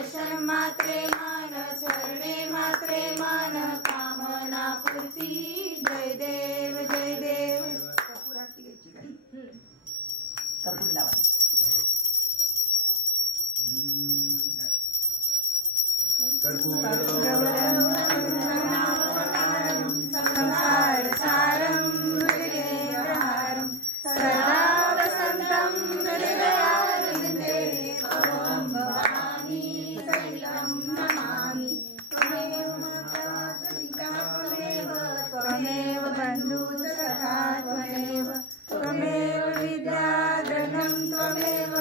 दर्शन मात्रे मान चरणे मात्रे मान कामना पूर्ती जय देव जय देव। कपूर आरती घ्यायची काय कपूर लावा संसार सारं हृदयहारं सदा वसन्तं हृदयारविन्दे त्वं भवामि सहितं नमामि। त्वमेव माता पिता त्वमेव बन्धुः सखा त्वमेव विद्याधनं त्वमेव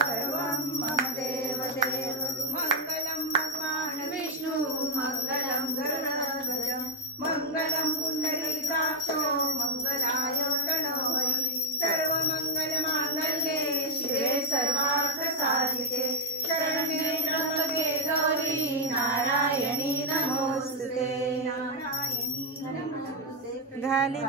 सर्वं मम देव देव। मंगलं भगवान् विष्णु मंगलं गरुडध्वज मंगलं पुण्डरीकाक्षो मंगलाय तनोहरि। सर्वमंगलमांगल्ये शिवे सर्वार्थसाधिके शरण्ये त्र्यंबके गौरी नारायणी नमोस्तुते नारायणी नमोस्तुते। घाली